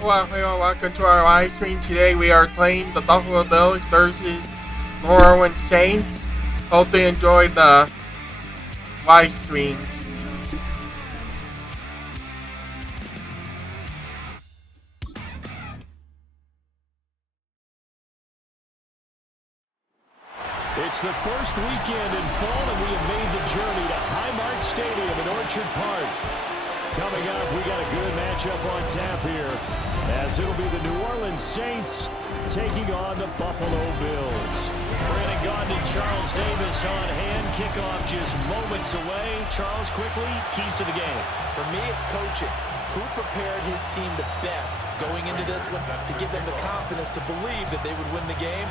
Hello, welcome to our live stream. Today we are playing the Buffalo Bills versus New Orleans Saints. Hope you enjoyed the live stream. It's the first weekend in fall, and we have made the journey to Highmark Stadium in Orchard Park. Coming up, we got a good matchup on tap here, as it'll be the New Orleans Saints taking on the Buffalo Bills. Brandon Gaudin and Charles Davis on hand. Kickoff just moments away. Charles, quickly, keys to the game. For me, it's coaching. Who prepared his team the best going into this one to give them the confidence to believe that they would win the game?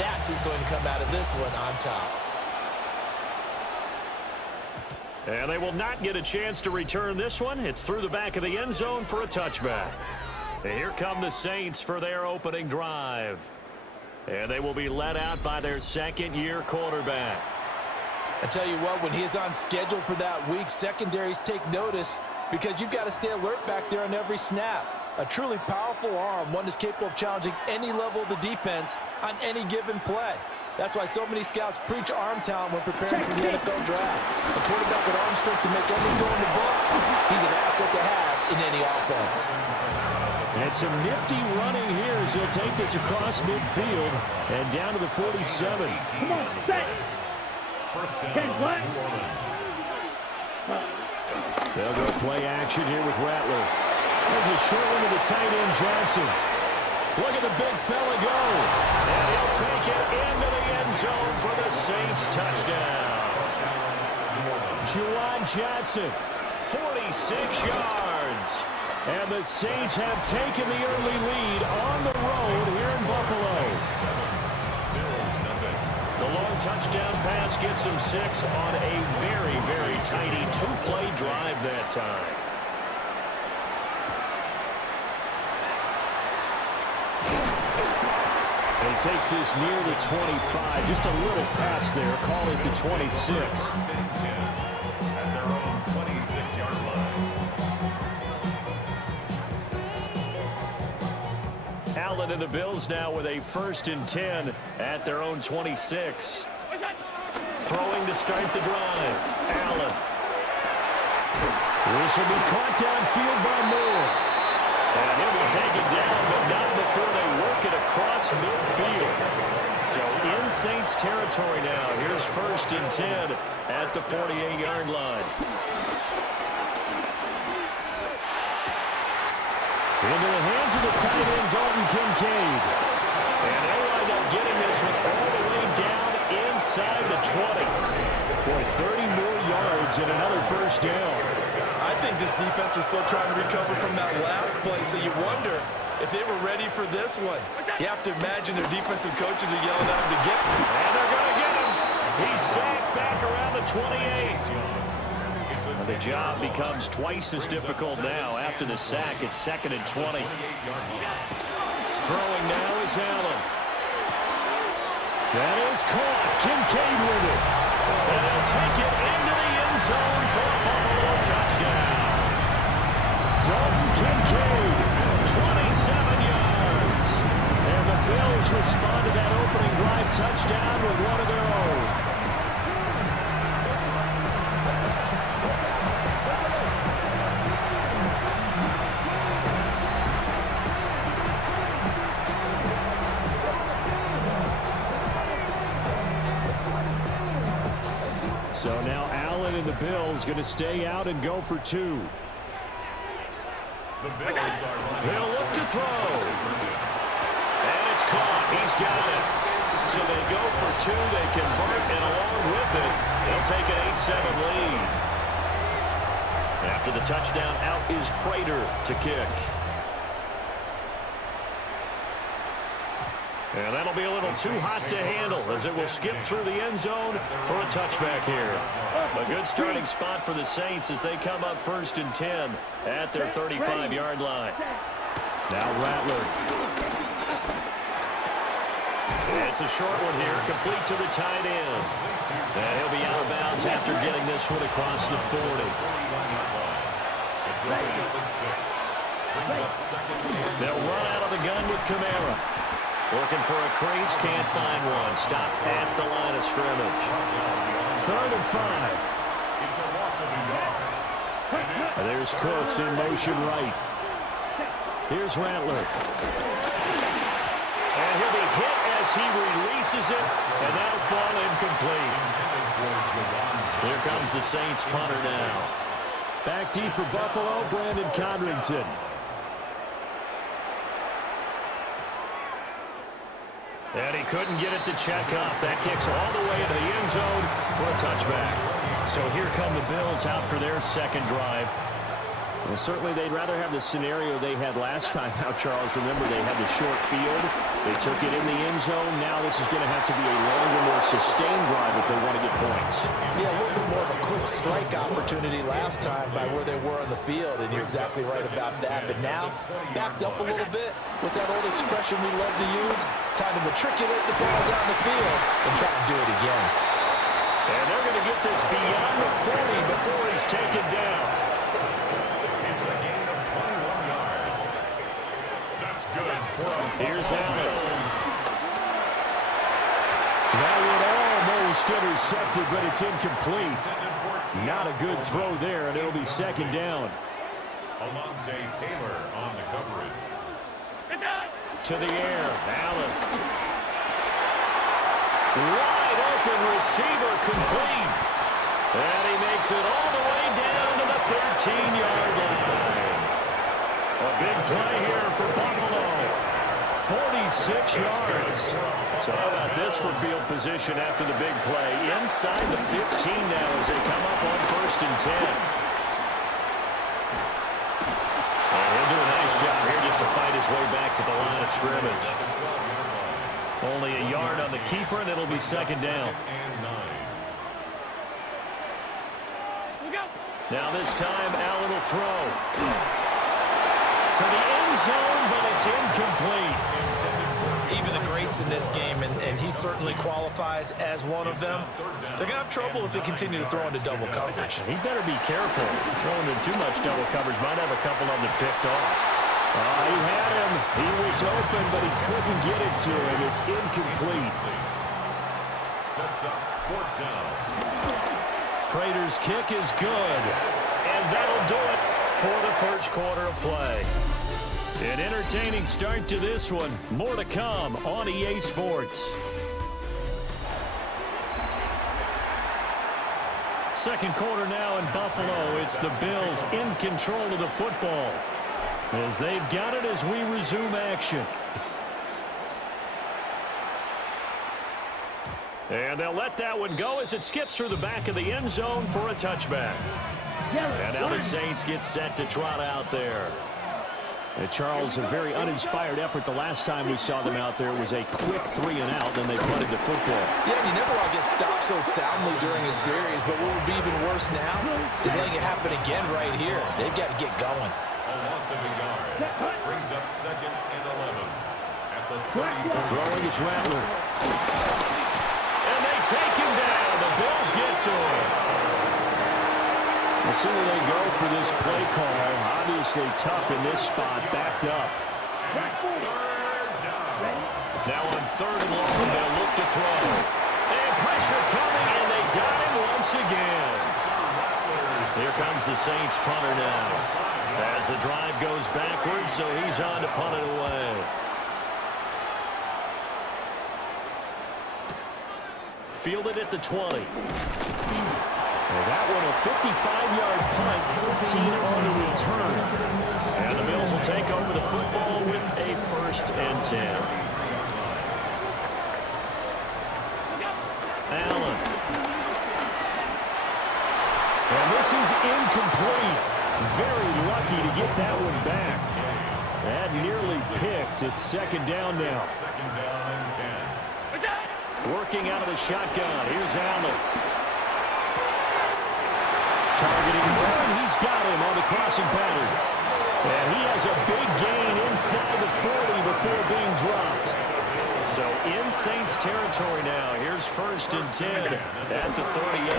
That's who's going to come out of this one on top. And they will not get a chance to return this one. It's through the back of the end zone for a touchback. And here come the Saints for their opening drive. And they will be led out by their second-year quarterback. I tell you what, when he is on schedule for that week, secondaries take notice because you've got to stay alert back there on every snap. A truly powerful arm, one that's capable of challenging any level of the defense on any given play. That's why so many scouts preach arm talent when preparing for the NFL draft. A quarterback with arm strength to make every throw in the book, he's an asset to have in any offense. And some nifty running here as he'll take this across midfield and down to the 47. Come on, set. They'll go play action here with Rattler. There's a short one to the tight end, Johnson. Look at the big fella go. And he'll take it into the end zone for the Saints touchdown. Juwan Johnson, 46 yards. And the Saints have taken the early lead on the road here in Buffalo. The long touchdown pass gets them 6 on a very, very tidy two-play drive that time. And he takes this near the 25. Just a little pass there. Call it the 26. Allen and the Bills now with a 1st and 10 at their own 26. Throwing to start the drive. Allen. This will be caught downfield by Moore. And he'll be taken down, but not before they work it across midfield. So in Saints territory now. Here's 1st and 10 at the 48-yard line. Into the hands of the tight end, Dalton Kincaid. And they'll wind up getting this one all the way down inside the 20. Boy, 30 more yards and another 1st down. I think this defense is still trying to recover from that last play, so you wonder if they were ready for this one. You have to imagine their defensive coaches are yelling at them to get them. And they're going to get him. He's sacked back around the 28. The job becomes twice as difficult now. After the sack, it's 2nd and 20. Throwing now is Allen. That is caught. Kincaid with it. And he'll take it into the end zone for a Buffalo touchdown. Dalton Kincaid, 27 yards. And the Bills respond to that opening drive touchdown with one of their own. So now Allen and the Bills going to stay out and go for 2. They'll look to throw. And it's caught. He's got it. So they go for 2. They convert, and along with it, they'll take an 8-7 lead. After the touchdown, out is Prater to kick. And that'll be a little too hot to handle as it will skip through the end zone for a touchback here. A good starting spot for the Saints as they come up 1st and 10 at their 35-yard line. Now Rattler. It's a short one here, complete to the tight end. And he'll be out of bounds after getting this one across the 40. They'll run out of the gun with Kamara. Looking for a crease, can't find one. Stopped at the line of scrimmage. 3rd and 5. There's Cooks in motion right. Here's Rattler. And he'll be hit as he releases it, and that'll fall incomplete. Here comes the Saints punter now. Back deep for Buffalo, Brandon Codrington. And he couldn't get it to Chekhov. That kicks all the way into the end zone for a touchback. So here come the Bills out for their second drive. Well, certainly they'd rather have the scenario they had last time out, Charles. Remember, they had the short field. They took it in the end zone. Now this is going to have to be a longer, more sustained drive if they want to get points. Yeah, a little bit more of a quick strike opportunity last time by where they were on the field, and you're exactly right about that. But now, backed up a little bit. What's that old expression we love to use? Time to matriculate the ball down the field and try to do it again. And they're going to get this beyond the 40 before he's taken down. It's a gain of 21 yards. That's good for a Here's Allen. That would almost intercepted, but it's incomplete. Not a good throw there, and it'll be second down. Alontae Taylor on the coverage. To the air, Allen. Wide open receiver complete. And he makes it all the way down to the 13-yard line. A big play here for Buffalo. 46 yards. So how about this for field position after the big play? Inside the 15 now as they come up on 1st and 10. And he'll do a nice job here just to fight his way back to the line of scrimmage. Only a yard on the keeper, and it'll be second down. Now this time, Allen will throw. To the end zone, but it's incomplete. Even the greats in this game, and he certainly qualifies as one of them, they're going to have trouble if they continue to throw into double coverage. He better be careful. Throwing in too much double coverage might have a couple of them picked off. He had him. He was open, but he couldn't get it to him. It's incomplete. Sets up 4th down. Prater's kick is good. And that'll do it for the first quarter of play. An entertaining start to this one. More to come on EA Sports. Second quarter now in Buffalo. It's the Bills in control of the football, as they've got it as we resume action. And they'll let that one go as it skips through the back of the end zone for a touchback. And now the Saints get set to trot out there. Charles, a very uninspired effort the last time we saw them out there. It was a quick 3 and out, then they punted the football. Yeah, you never want to get stopped so soundly during a series, but what would be even worse now is letting it happen again right here. They've got to get going. A loss of a yard. Brings up 2nd and 11. At the 30. Throwing is Rattler. And they take him down. The Bills get to him. We'll see where they go for this play call. Obviously tough in this spot, backed up. Now on 3rd and long, they'll look to throw. And pressure coming, and they got him once again. Here comes the Saints punter now, as the drive goes backwards, so he's on to punt it away. Fielded at the 20. Well, that one a 55-yard punt, 14 on the return. And the Bills will take over the football with a 1st and 10. Allen. And this is incomplete. Very lucky to get that one back. That nearly picked. It's second down now. 2nd down and 10. Working out of the shotgun. Here's Allen. Targeting one. He's got him on the crossing pattern. And he has a big gain inside the 40 before being dropped. So in Saints territory now. Here's 1st and 10 at the 38.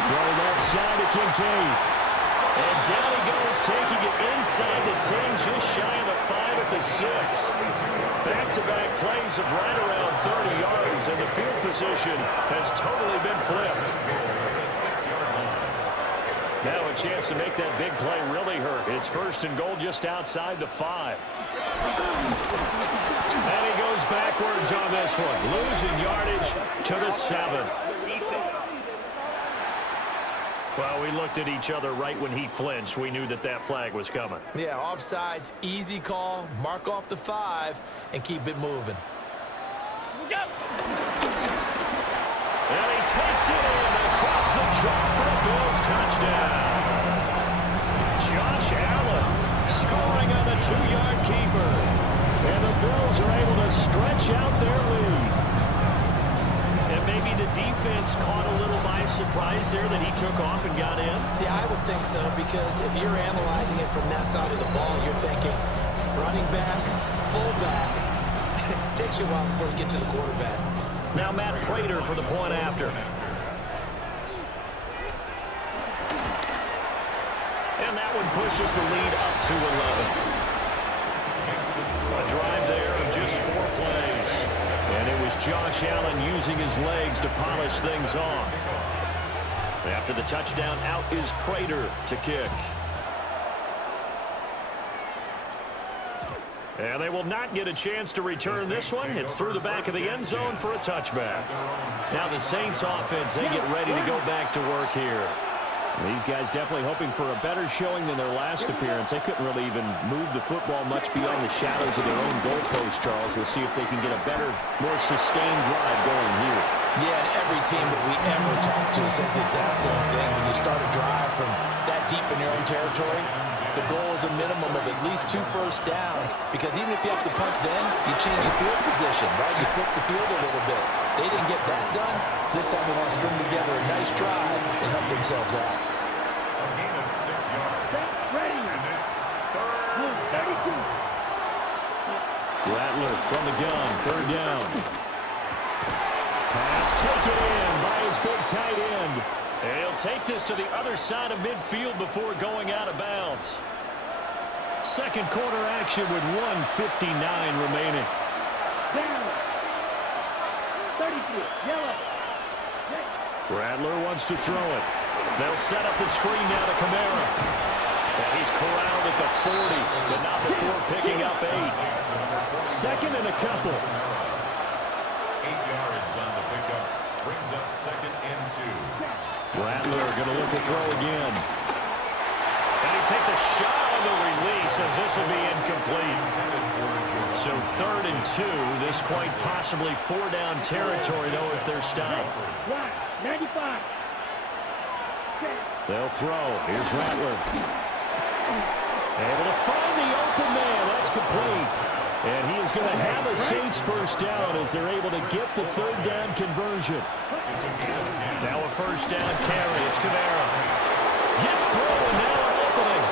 Throw left side to Kincaid. And down he goes, taking it inside the 10, just shy of the 5 at the 6. Back-to-back plays of right around 30 yards, and the field position has totally been flipped. Now a chance to make that big play really hurt. It's 1st and goal just outside the 5. And he goes backwards on this one, losing yardage to the 7. Well, we looked at each other right when he flinched. We knew that that flag was coming. Yeah, offsides, easy call, mark off the 5, and keep it moving. And he takes it in across the chalk for a Bills touchdown. Josh Allen scoring on the 2-yard keeper. And the Bills are able to stretch out their lead. And maybe the defense caught a little by surprise there that he took off and got in. Yeah, I would think so, because if you're analyzing it from that side of the ball, you're thinking running back, fullback. It takes you a while before you get to the quarterback. Now Matt Prater for the point after. And that one pushes the lead up to 11. A drive there of just 4 plays. And it was Josh Allen using his legs to polish things off. After the touchdown, out is Prater to kick. And they will not get a chance to return this one. It's through the back of the end zone for a touchback. Now the Saints offense, they get ready to go back to work here. These guys definitely hoping for a better showing than their last appearance. They couldn't really even move the football much beyond the shadows of their own goalpost, Charles. We'll see if they can get a better, more sustained drive going here. Yeah, and every team that we ever talk to says the exact same thing. When you start a drive from that deep in your own territory, the goal is a minimum of at least 2 first downs, because even if you have to punt then, you change the field position, right? You flip the field a little bit. They didn't get that done. This time they want to string together a nice drive and help themselves out. A gain of 6 yards. And it's 3rd down. Rattler from the gun, 3rd down. Pass taken in by his big tight end. And he'll take this to the other side of midfield before going out of bounds. Second quarter action with 1:59 remaining. Rattler wants to throw it. They'll set up the screen now to Kamara. And he's corralled at the 40, but not before picking up 8. Second and a couple. 8 yards on the pickup. Brings up 2nd and 2. Rattler going to look to throw again. And he takes a shot on the release as this will be incomplete. So 3rd and 2. This quite possibly 4-down territory, though, if they're stopped. 95. They'll throw. Here's Rattler. Able to find the open man. That's complete. And he is going to have a Saints first down as they're able to get the 3rd down conversion. Now a 1st down carry. It's Kamara. Gets through and now an opening.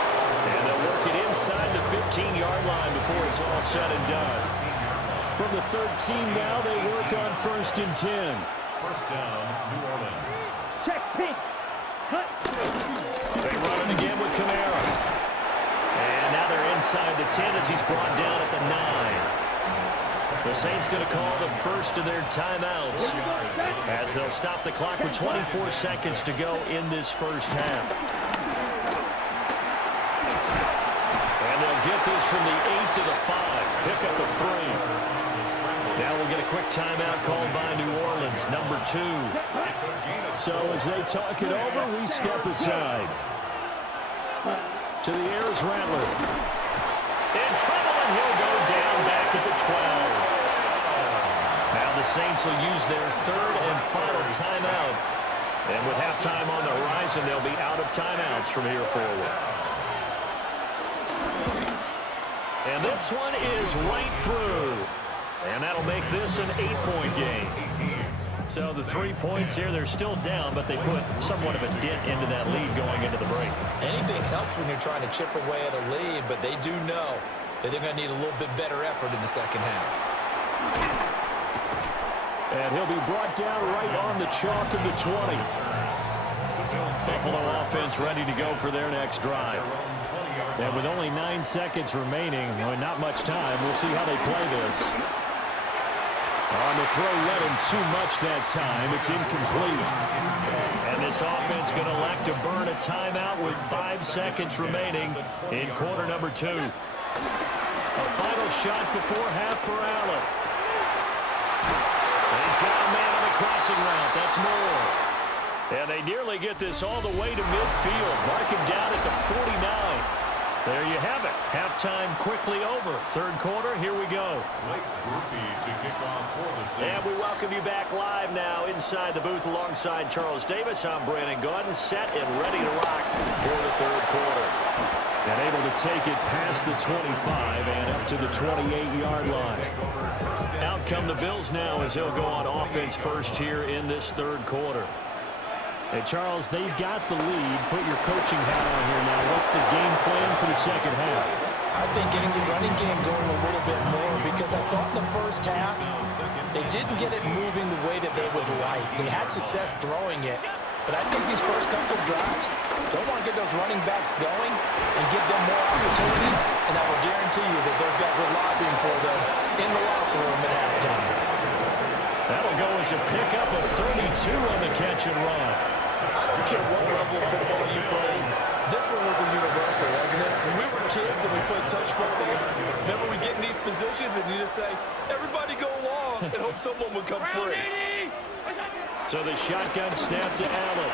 And they'll work it inside the 15-yard line before it's all said and done. From the 13 now, they work on 1st and 10. 1st down, New Orleans. Check, pink. Cut. They run it again with Kamara. And now they're inside the 10 as he's brought down at the 9. The Saints going to call the first of their timeouts as they'll stop the clock with 24 seconds to go in this first half. And they'll get this from the 8 to the 5. Pick up a 3. Now we'll get a quick timeout called by New Orleans, number 2. So as they talk it over, we step aside. To the air is Rattler. In trouble, and he'll go down back at the 12. Now the Saints will use their 3rd and final timeout. And with halftime on the horizon, they'll be out of timeouts from here forward. And this one is right through. And that'll make this an 8-point game. So the 3 points here, they're still down, but they put somewhat of a dent into that lead going into the break. Anything helps when you're trying to chip away at a lead, but they do know that they're going to need a little bit better effort in the second half. And he'll be brought down right on the chalk of the 20. Buffalo offense ready to go for their next drive. And with only 9 seconds remaining, well, not much time, we'll see how they play this. On the throw, led him too much that time. It's incomplete. And this offense going to elect to burn a timeout with 5 seconds remaining in quarter number 2. A final shot before half for Allen. And he's got a man on the crossing route. That's Moore. And they nearly get this all the way to midfield. Mark him down at the 49. There you have it. Halftime quickly over. Third quarter, here we go. And we welcome you back live now inside the booth alongside Charles Davis. I'm Brandon Gaudin, set and ready to rock for the third quarter. And able to take it past the 25 and up to the 28-yard line. Out come the Bills now as they'll go on offense first here in this third quarter. Hey, Charles, they've got the lead. Put your coaching hat on here now. What's the game plan for the second half? I think getting the running game going a little bit more because I thought in the first half they didn't get it moving the way that they would like. They had success throwing it, but I think these first couple of drives, don't want to get those running backs going and give them more opportunities, and I will guarantee you that those guys were lobbying for them in the locker room at halftime. That'll go as a pickup of 32 on the catch and run. I don't care what level of football you play. This one was a universal, wasn't it? When we were kids and we played touch football, remember we get in these positions and you just say, everybody go along and hope someone would come free. So the shotgun snap to Allen.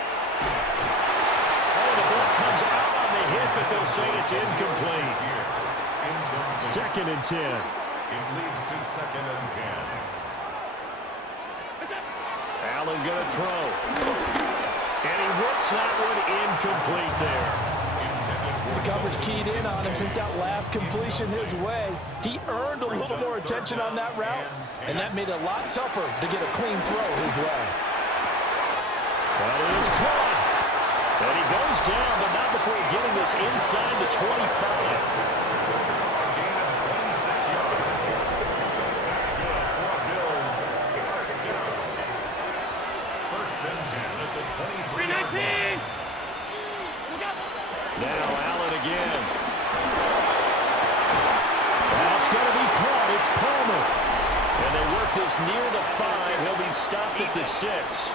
Oh, the ball comes out on the hit, but they'll say it's incomplete. Second and 10. It leads to second and 10. Allen going to throw. And he whips that one incomplete there. The coverage keyed in on him since that last completion his way. He earned a little more attention on that route, and that made it a lot tougher to get a clean throw his way. That is caught. And he goes down, but not before getting this inside the 25. Now Allen again. That's going to be caught. It's Palmer. And they work this near the 5. He'll be stopped at the 6.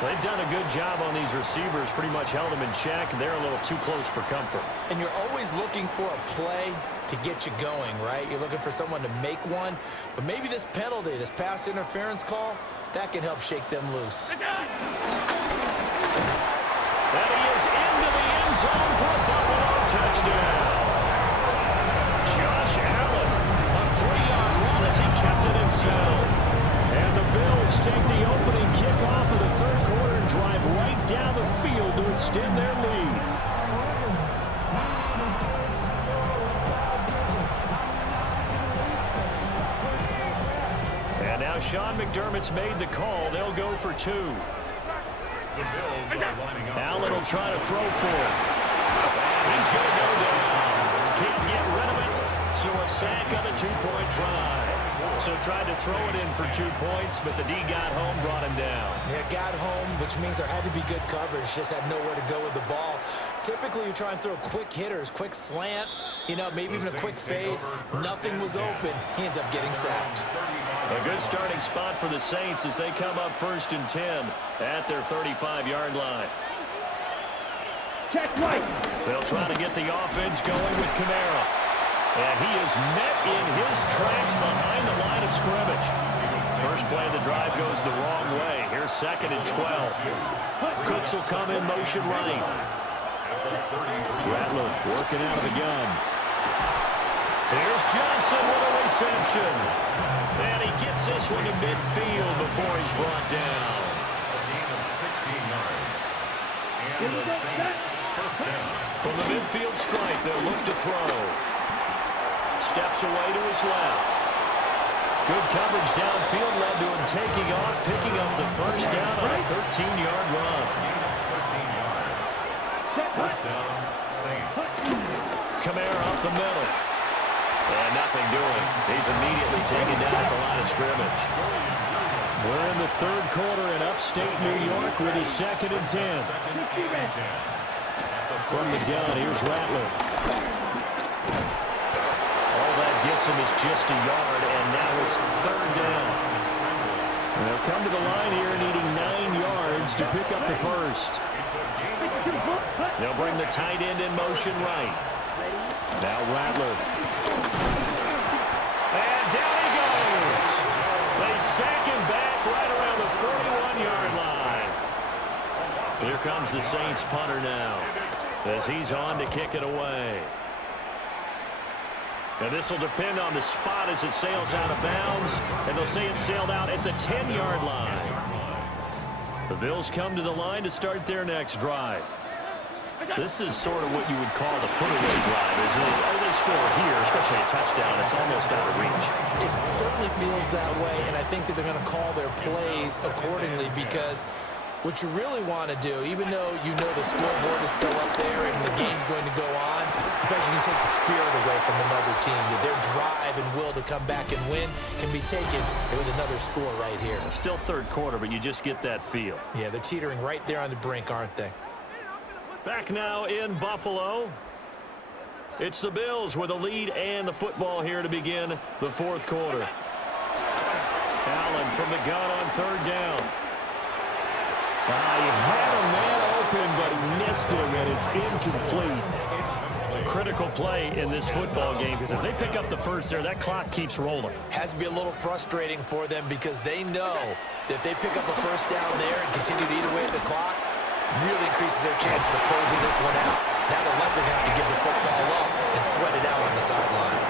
They've done a good job on these receivers, pretty much held them in check. They're a little too close for comfort. And you're always looking for a play to get you going, right? You're looking for someone to make one. But maybe this penalty, this pass interference call, that can help shake them loose. And he is into the end zone for a Buffalo touchdown. Josh Allen, a 3-yard run as he kept it himself. And the Bills take the opening kickoff of the third quarter and drive right down the field to extend their lead. And now Sean McDermott's made the call. They'll go for 2. The Bills are lining up. Allen will try to throw for it. And he's going to go down. Can't get rid of it. So a sack on a 2-point try. So tried to throw it in for 2 points, but the D got home, brought him down. Yeah, got home, which means there had to be good coverage. Just had nowhere to go with the ball. Typically, you try and throw quick hitters, quick slants, maybe even a quick fade. Nothing was open. He ends up getting sacked. A good starting spot for the Saints as they come up 1st and 10 at their 35-yard line. Check right. They'll try to get the offense going with Kamara. And he is met in his tracks behind the line of scrimmage. First play of the drive goes the wrong way. Here's 2nd and 12. Cooks will come in motion right. Rattler working out of the gun. Here's Johnson with a reception. And he gets this one to midfield before he's brought down. A gain of 16 yards. And the Saints first down. From the midfield stripe, they'll look to throw. Steps away to his left. Good coverage downfield led to him taking off, picking up the first down on a 13-yard run. 13 yards. First down, Saints. Kamara up the middle. And nothing doing. He's immediately taken down at the line of scrimmage. We're in the third quarter in upstate New York with a 2nd and 10. From the gun, here's Rattler. All that gets him is just a yard, and now it's 3rd down. They'll come to the line here needing 9 yards to pick up the first. They'll bring the tight end in motion right. Now Rattler. And down he goes. They sack him back right around the 41-yard line. Here comes the Saints punter now as he's on to kick it away. Now this will depend on the spot as it sails out of bounds, and they'll say it sailed out at the 10-yard line. The Bills come to the line to start their next drive. This is sort of what you would call the put-away drive, isn't it? Oh, they score here, especially a touchdown. It's almost out of reach. It certainly feels that way, and I think that they're going to call their plays accordingly because what you really want to do, even though you know the scoreboard is still up there and the game's going to go on, in fact, you can take the spirit away from another team. Their drive and will to come back and win can be taken with another score right here. Still third quarter, but you just get that feel. Yeah, they're teetering right there on the brink, aren't they? Back now in Buffalo. It's the Bills with a lead and the football here to begin the fourth quarter. Allen from the gun on 3rd down. He had a man open, but he missed him, and it's incomplete. Critical play in this football game because if they pick up the first there, that clock keeps rolling. Has to be a little frustrating for them because they know that if they pick up a first down there and continue to eat away at the clock, really increases their chances of closing this one out. Now they're likely going to have to give the football up and sweat it out on the sideline.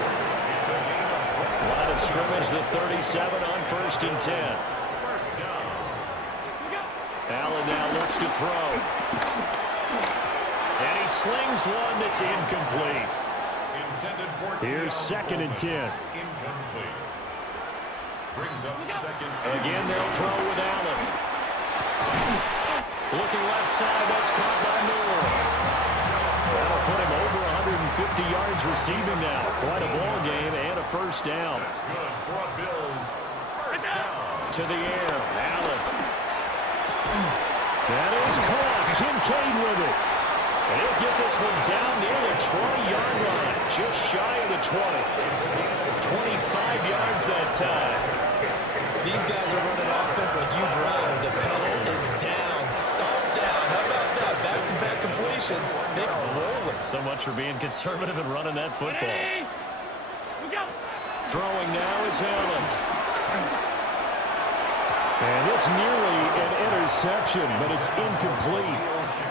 Line of scrimmage, the 37 on 1st and 10. Allen now looks to throw. And he slings one that's incomplete. Here's 2nd and 10. Again, they'll throw with Allen. Looking left side, that's caught by Moore. That'll put him over 150 yards receiving now. Quite a ball game and a first down. To the air, Allen. That is caught. Kincaid with it. And he'll get this one down near the 20-yard line. Just shy of the 20. 25 yards that time. These guys are running offense like you drive. The pedal is down. Stop down. How about that? Back-to-back completions. They are rolling. So much for being conservative and running that football. Throwing now is Allen. And it's nearly an interception, but it's incomplete.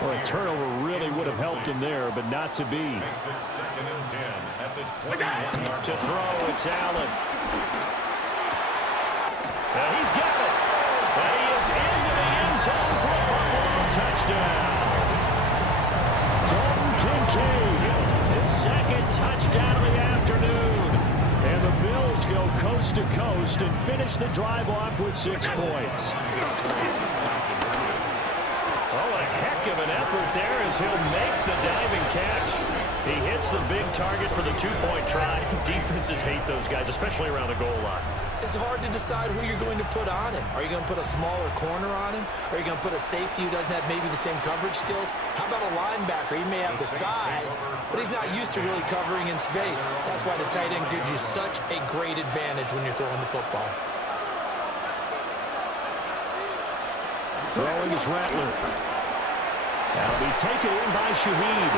Well, a turnover really would have helped him there, but not to be. To throw, it's Allen. Now he's got it. And he is into the end zone for a Buffalo touchdown. Dalton Kincaid, his 2nd touchdown of the afternoon. And the Bills go coast to coast and finish the drive off with 6 points. Oh, a heck of an effort there as he'll make the diving catch. He hits the big target for the 2-point try. Defenses hate those guys, especially around the goal line. It's hard to decide who you're going to put on him. Are you going to put a smaller corner on him? Are you going to put a safety who doesn't have maybe the same coverage skills? How about a linebacker? He may have the size, but he's not used to really covering in space. That's why the tight end gives you such a great advantage when you're throwing the football. Throwing is Rattler. That'll be taken in by Shaheed.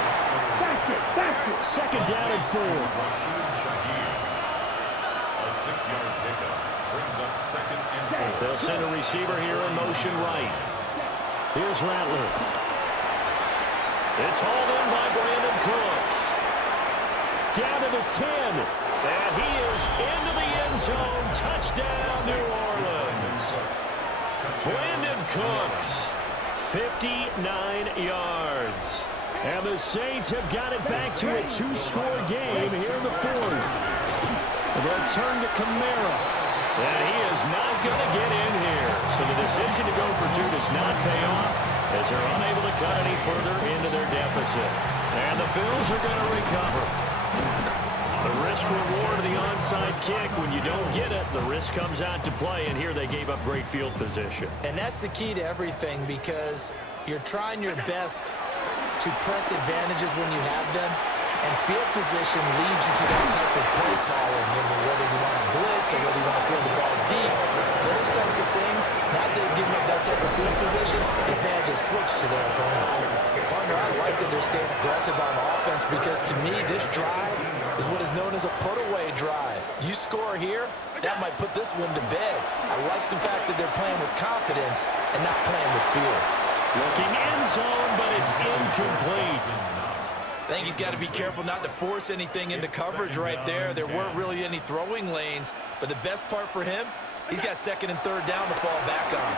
2nd down and 4. They'll send a receiver here in motion right. Here's Rattler. It's hauled in by Brandon Cooks. Down to the 10. And he is into the end zone. Touchdown, New Orleans. Brandon Cooks, 59 yards. And the Saints have got it back to a 2-score game here in the 4th. They'll turn to Kamara. And he is not going to get in here. So the decision to go for 2 does not pay off as they're unable to cut any further into their deficit. And the Bills are going to recover. The risk reward of the onside kick. When you don't get it, the risk comes out to play, and here they gave up great field position. And that's the key to everything, because you're trying your best to press advantages when you have them, and field position leads you to that type of play calling. I mean, whether you want to blitz or whether you want to throw the ball deep, those types of things, now that they've given up that type of field position, the advantage is switched to their opponent. Partner, I like that they're staying aggressive on offense, because to me, this drive is what is known as a put-away drive. You score here, that might put this one to bed. I like the fact that they're playing with confidence and not playing with fear. Looking end zone, but it's incomplete. I think he's got to be careful not to force anything into coverage right there. There weren't really any throwing lanes, but the best part for him, he's got second and third down to fall back on.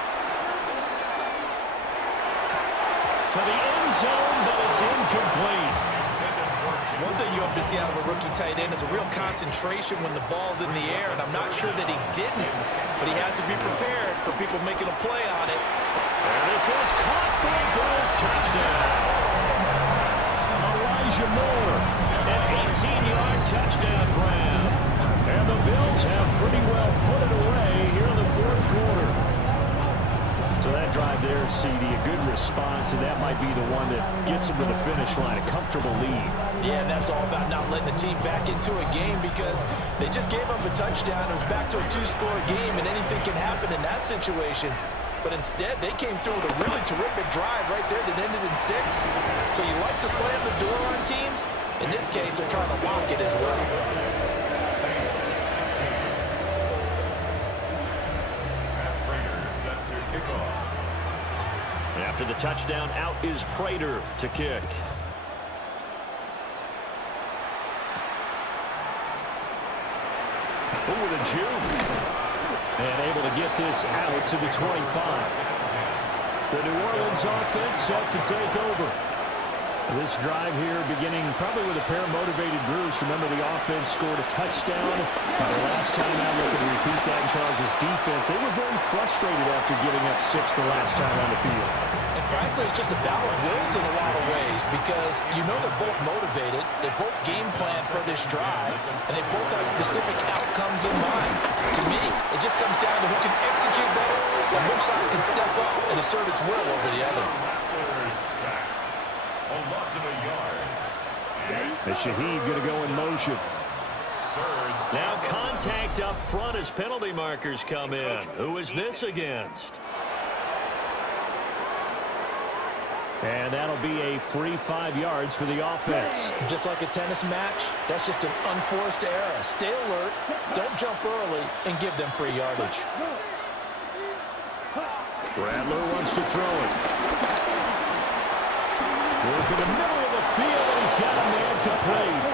To the end zone, but it's incomplete. One thing you hope to see out of a rookie tight end is a real concentration when the ball's in the air, and I'm not sure that he didn't, but he has to be prepared for people making a play on it. And this is caught for a Bills touchdown. Moore, an 18-yard touchdown grab. And the Bills have pretty well put it away here in the fourth quarter. So that drive there, CD, a good response, and that might be the one that gets them to the finish line, a comfortable lead. Yeah, and that's all about not letting the team back into a game, because they just gave up a touchdown. It was back to a two-score game, and anything can happen in that situation. But instead, they came through with a really terrific drive right there that ended in 6. So you like to slam the door on teams. In this case, they're trying to lock it as well. Saints 16. Matt Prater set to kick off. After the touchdown, out is Prater to kick. Ooh, the juke. And able to get this out to the 25. The New Orleans offense set to take over. This drive here beginning probably with a pair of motivated Bruce. Remember, the offense scored a touchdown. The last time out, looking to repeat that in Charles' defense. They were very frustrated after giving up 6 the last time on the field. And frankly, it's just a battle of wills in a lot of ways, because you know they're both motivated, they both game plan for this drive, and they both have specific outcomes in mind. To me, it just comes down to who can execute better and which side can step up and assert its will over the other. A loss of a yard. The Shaheed going to go in motion. Third. Now contact up front as penalty markers come in. Who is this against? And that'll be a free 5 yards for the offense. Just like a tennis match, that's just an unforced error. Stay alert, don't jump early, and give them free yardage. Rattler wants to throw it. Work in the middle of the field, and he's got a man complete.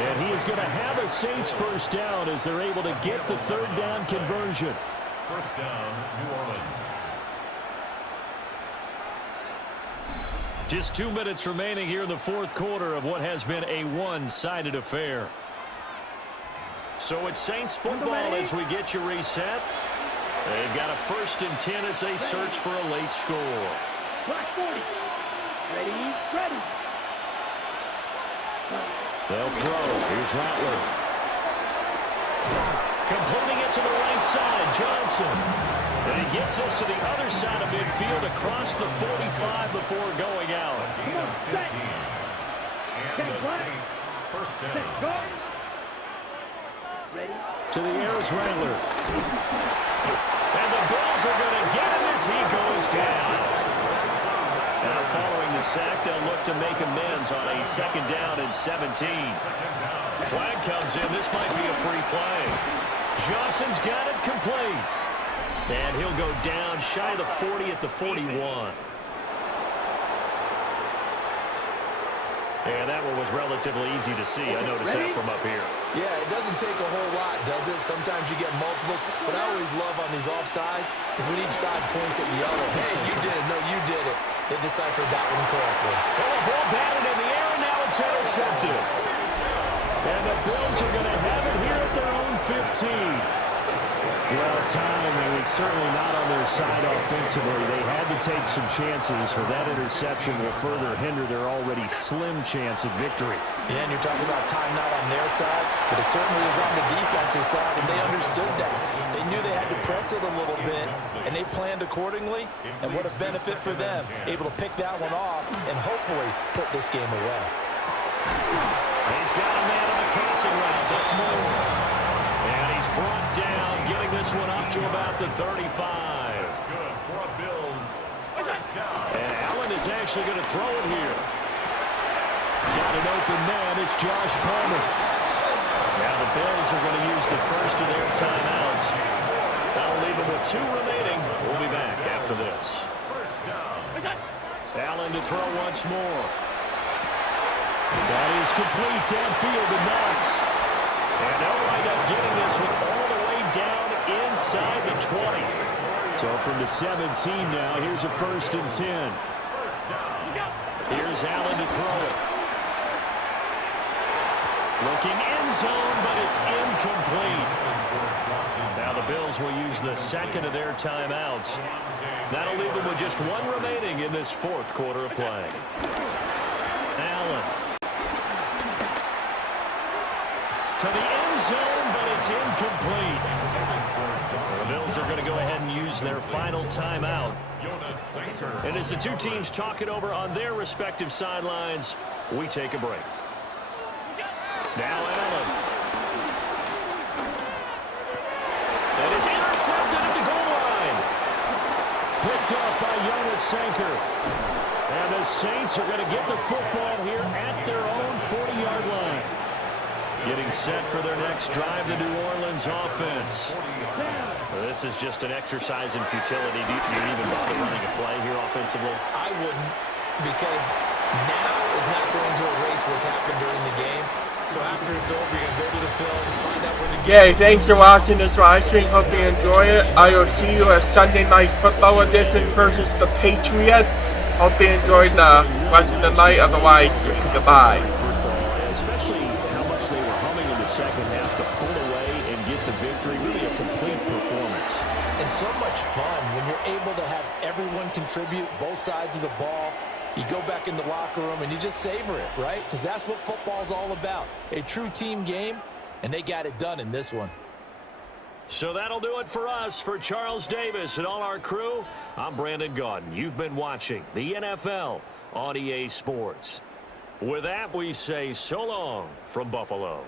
And he is going to have a Saints first down as they're able to get the third down conversion. First down, New Orleans. Just 2 minutes remaining here in the fourth quarter of what has been a one-sided affair. So it's Saints football as we get you reset. They've got a 1st and 10 as they search for a late score. Clock 40. Ready. They'll throw. Here's Rattler. Completing it to the right side, Johnson. And he gets us to the other side of midfield across the 45 before going out. Gain of 15. And the Saints first down. Ready. To the air is Rattler. And the Bills are going to get him as he goes down. Now following the sack, they'll look to make amends on a 2nd down and 17. Flag comes in. This might be a free play. Johnson's got it complete. And he'll go down shy of the 40 at the 41. And that one was relatively easy to see. I noticed that from up here. Yeah, it doesn't take a whole lot, does it? Sometimes you get multiples. What I always love on these offsides is when each side points at the other. Hey, you did it. No, you did it. They deciphered that one correctly. Oh, the ball batted in the air, and now it's intercepted. And the Bills are going to have it here at their own 15. Well, time was certainly not on their side offensively. They had to take some chances, for that interception will further hinder their already slim chance at victory. Yeah, and you're talking about time not on their side, but it certainly is on the defensive side, and they understood that. They knew they had to press it a little bit, and they planned accordingly, and what a benefit for them, able to pick that one off and hopefully put this game away. He's got a man on the crossing route. That's Moore. And he's brought down, getting this one up to about the 35. That's good for a Bills first down. And Allen is actually going to throw it here. Got an open man. It's Josh Palmer. Now the Bills are going to use the first of their timeouts. That'll leave them with 2 remaining. We'll be back after this. First down. Allen to throw once more. That is complete downfield to Knox. And they'll wind up getting this one all the way down inside the 20. So from the 17 now, here's a 1st and 10. Here's Allen to throw it. Looking end zone, but it's incomplete. Now the Bills will use the second of their timeouts. That'll leave them with just 1 remaining in this 4th quarter of play. Allen. To the end zone, but it's incomplete. The Bills are going to go ahead and use their final timeout. And as the 2 teams talk it over on their respective sidelines, we take a break. Now Allen. And it's intercepted at the goal line. Picked up by Jonas Sanker. And the Saints are going to get the football here at their own 40-yard line. Getting set for their next drive, the New Orleans offense. This is just an exercise in futility. Do you even bother running a play here offensively? I wouldn't, because now is not going to erase what's happened during the game. So after it's over, you're going to go to the film and find out where the game Yeah, thanks for watching this live stream. Hope you enjoy it. I will see you at Sunday Night Football Edition versus the Patriots. Hope you enjoyed the rest of the night of the live stream. Goodbye. Especially how much they were humming in the second half to pull away and get the victory. Really a complete performance. And so much fun when you're able to have everyone contribute, both sides of the ball. You go back in the locker room and you just savor it, right? Because that's what football's all about. A true team game, and they got it done in this one. So that'll do it for us. For Charles Davis and all our crew, I'm Brandon Gaudin. You've been watching the NFL on EA Sports. With that, we say so long from Buffalo.